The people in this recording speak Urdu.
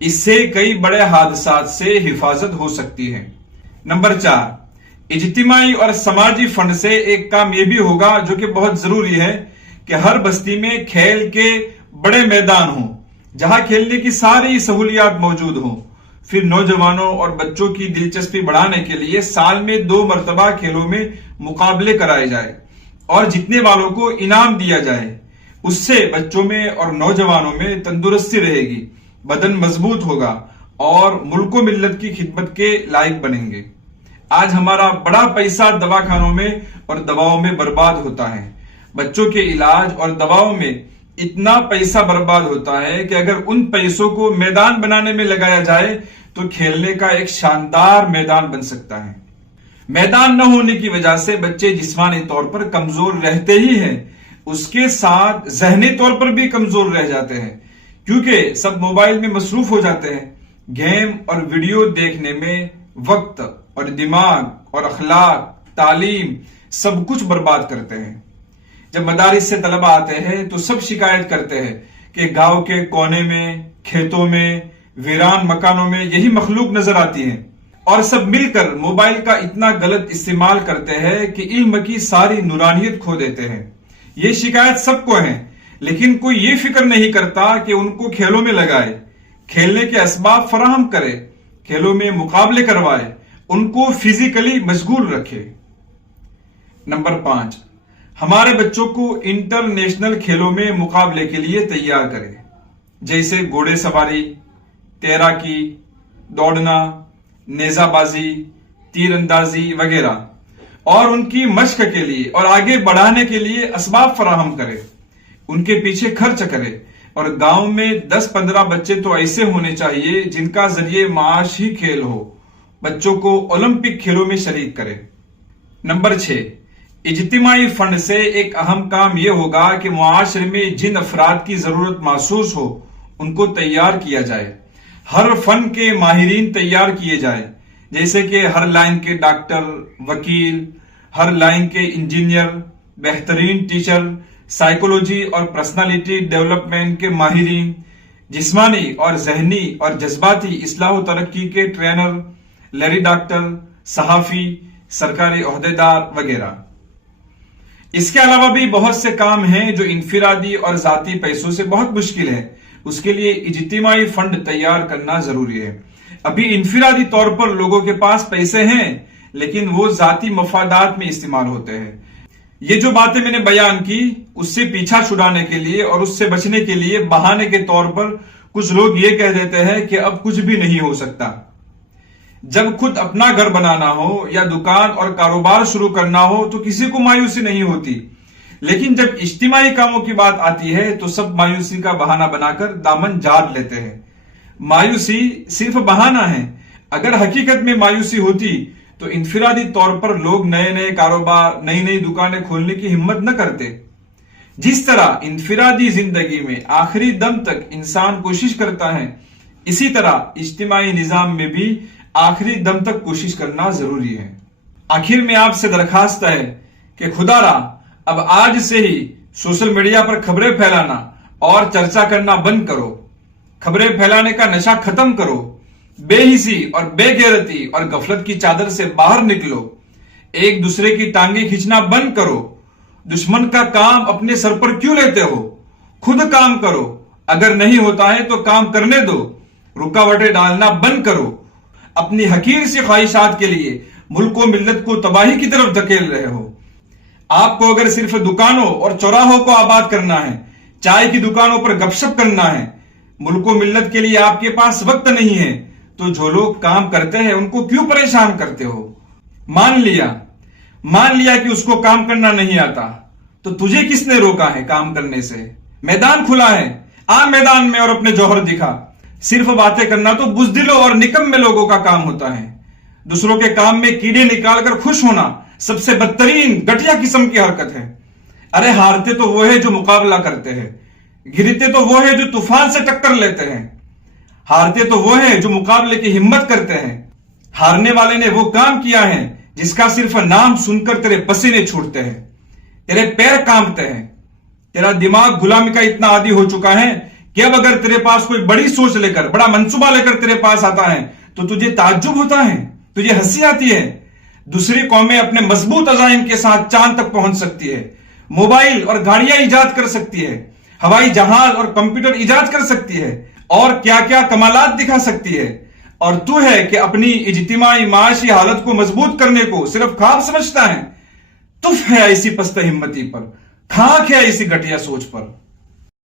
اس سے کئی بڑے حادثات سے حفاظت ہو سکتی ہے۔ نمبر 4، اجتماعی اور سماجی فنڈ سے ایک کام یہ بھی ہوگا جو کہ بہت ضروری ہے کہ ہر بستی میں کھیل کے بڑے میدان ہوں جہاں کھیلنے کی ساری سہولیات موجود ہوں۔ پھر نوجوانوں اور بچوں کی دلچسپی بڑھانے کے لیے سال میں 2 مرتبہ کھیلوں میں مقابلے کرائے جائے اور جیتنے والوں کو انعام دیا جائے۔ اس سے بچوں میں اور نوجوانوں میں تندرستی رہے گی، بدن مضبوط ہوگا اور ملک و ملت کی خدمت کے لائق بنیں گے۔ آج ہمارا بڑا پیسہ دواخانوں میں اور دواؤں میں برباد ہوتا ہے۔ بچوں کے علاج اور دواؤں میں اتنا پیسہ برباد ہوتا ہے کہ اگر ان پیسوں کو میدان بنانے میں لگایا جائے تو کھیلنے کا ایک شاندار میدان بن سکتا ہے۔ میدان نہ ہونے کی وجہ سے بچے جسمانی طور پر کمزور رہتے ہی ہیں، اس کے ساتھ ذہنی طور پر بھی کمزور رہ جاتے ہیں، کیونکہ سب موبائل میں مصروف ہو جاتے ہیں۔ گیم اور ویڈیو دیکھنے میں وقت اور دماغ اور اخلاق، تعلیم سب کچھ برباد کرتے ہیں۔ جب مدارس سے طلبہ آتے ہیں تو سب شکایت کرتے ہیں کہ گاؤں کے کونے میں، کھیتوں میں، ویران مکانوں میں یہی مخلوق نظر آتی ہے، اور سب مل کر موبائل کا اتنا غلط استعمال کرتے ہیں کہ علم کی ساری نورانیت کھو دیتے ہیں۔ یہ شکایت سب کو ہے، لیکن کوئی یہ فکر نہیں کرتا کہ ان کو کھیلوں میں لگائے، کھیلنے کے اسباب فراہم کرے، کھیلوں میں مقابلے کروائے، ان کو فزیکلی مشغول رکھے۔ نمبر 5، ہمارے بچوں کو انٹرنیشنل کھیلوں میں مقابلے کے لیے تیار کرے، جیسے گھوڑے سواری، تیراکی، دوڑنا، نیزہ بازی، تیر اندازی وغیرہ، اور ان کی مشق کے لیے اور آگے بڑھانے کے لیے اسباب فراہم کرے، ان کے پیچھے خرچ کرے، اور گاؤں میں 10-15 بچے تو ایسے ہونے چاہیے جن کا ذریعہ معاش ہی کھیل ہو، بچوں کو اولمپک کھیلوں میں شریک کرے۔ نمبر 6، اجتماعی فنڈ سے ایک اہم کام یہ ہوگا کہ معاشرے میں جن افراد کی ضرورت محسوس ہو ان کو تیار کیا جائے، ہر فن کے ماہرین تیار کیے جائیں، جیسے کہ ہر لائن کے ڈاکٹر، وکیل، ہر لائن کے انجینئر، بہترین ٹیچر، سائیکولوجی اور پرسنالٹی ڈیولپمنٹ کے ماہرین، جسمانی اور ذہنی اور جذباتی اصلاح و ترقی کے ٹرینر، لیڈی ڈاکٹر، صحافی، سرکاری عہدیدار وغیرہ۔ اس کے علاوہ بھی بہت سے کام ہیں جو انفرادی اور ذاتی پیسوں سے بہت مشکل ہے، اس کے لیے اجتماعی فنڈ تیار کرنا ضروری ہے۔ ابھی انفرادی طور پر لوگوں کے پاس پیسے ہیں لیکن وہ ذاتی مفادات میں استعمال ہوتے ہیں۔ یہ جو باتیں میں نے بیان کی اس سے پیچھا چھڑانے کے لیے اور اس سے بچنے کے لیے بہانے کے طور پر کچھ لوگ یہ کہہ دیتے ہیں کہ اب کچھ بھی نہیں ہو سکتا۔ جب خود اپنا گھر بنانا ہو یا دکان اور کاروبار شروع کرنا ہو تو کسی کو مایوسی نہیں ہوتی، لیکن جب اجتماعی کاموں کی بات آتی ہے تو سب مایوسی کا بہانہ بنا کر دامن جھاڑ لیتے ہیں۔ مایوسی صرف بہانہ ہے، اگر حقیقت میں مایوسی ہوتی تو انفرادی طور پر لوگ نئے نئے کاروبار، نئی نئی دکانیں کھولنے کی ہمت نہ کرتے۔ جس طرح انفرادی زندگی میں آخری دم تک انسان کوشش کرتا ہے، اسی طرح اجتماعی نظام میں بھی آخری دم تک کوشش کرنا ضروری ہے۔ آخر میں آپ سے درخواست ہے کہ خدا را اب آج سے ہی سوشل میڈیا پر خبریں پھیلانا اور چرچا کرنا بند کرو، خبریں پھیلانے کا نشہ ختم کرو، بے حسی اور بے غیرتی اور غفلت کی چادر سے باہر نکلو، ایک دوسرے کی ٹانگیں کھینچنا بند کرو، دشمن کا کام اپنے سر پر کیوں لیتے ہو، خود کام کرو، اگر نہیں ہوتا ہے تو کام کرنے دو، رکاوٹیں ڈالنا بند کرو، اپنی حقیر سی خواہشات کے لیے ملک و ملت کو تباہی کی طرف دھکیل رہے ہو۔ آپ کو اگر صرف دکانوں اور چوراہوں کو آباد کرنا ہے، چائے کی دکانوں پر گپ شپ کرنا ہے، ملک و ملت کے لیے آپ کے پاس وقت نہیں ہے، تو جو لوگ کام کرتے ہیں ان کو کیوں پریشان کرتے ہو؟ مان لیا کہ اس کو کام کرنا نہیں آتا، تو تجھے کس نے روکا ہے کام کرنے سے؟ میدان کھلا ہے، آ میدان میں اور اپنے جوہر دکھا۔ صرف باتیں کرنا تو بزدلوں اور نکم میں لوگوں کا کام ہوتا ہے۔ دوسروں کے کام میں کیڑے نکال کر خوش ہونا سب سے بدترین گھٹیا قسم کی حرکت ہے۔ ارے ہارتے تو وہ ہے جو مقابلہ کرتے ہیں، گرتے تو وہ ہے جو طوفان سے ٹکر لیتے ہیں، ہارتے تو وہ ہے جو مقابلے کی ہمت کرتے ہیں۔ ہارنے والے نے وہ کام کیا ہے جس کا صرف نام سن کر تیرے پسینے چھوٹتے ہیں، تیرے پیر کانپتے ہیں، تیرا دماغ غلامی کا اتنا عادی ہو چکا ہے کہ اب اگر تیرے پاس کوئی بڑی سوچ لے کر بڑا منصوبہ لے کر تیرے پاس آتا ہے تو تجھے تعجب ہوتا ہے, تجھے ہنسی آتی ہے. دوسری قومیں اپنے مضبوط عزائم کے ساتھ چاند تک پہنچ سکتی ہے, موبائل اور گاڑیاں ایجاد کر سکتی ہے, ہوائی جہاز اور کمپیوٹر ایجاد کر سکتی ہے, اور کیا کیا کمالات دکھا سکتی ہے, اور تو ہے کہ اپنی اجتماعی معاشی حالت کو مضبوط کرنے کو صرف خواب سمجھتا ہے. تف ہے ایسی پست ہمتی پر, کھاک ہے ایسی گھٹیا سوچ پر.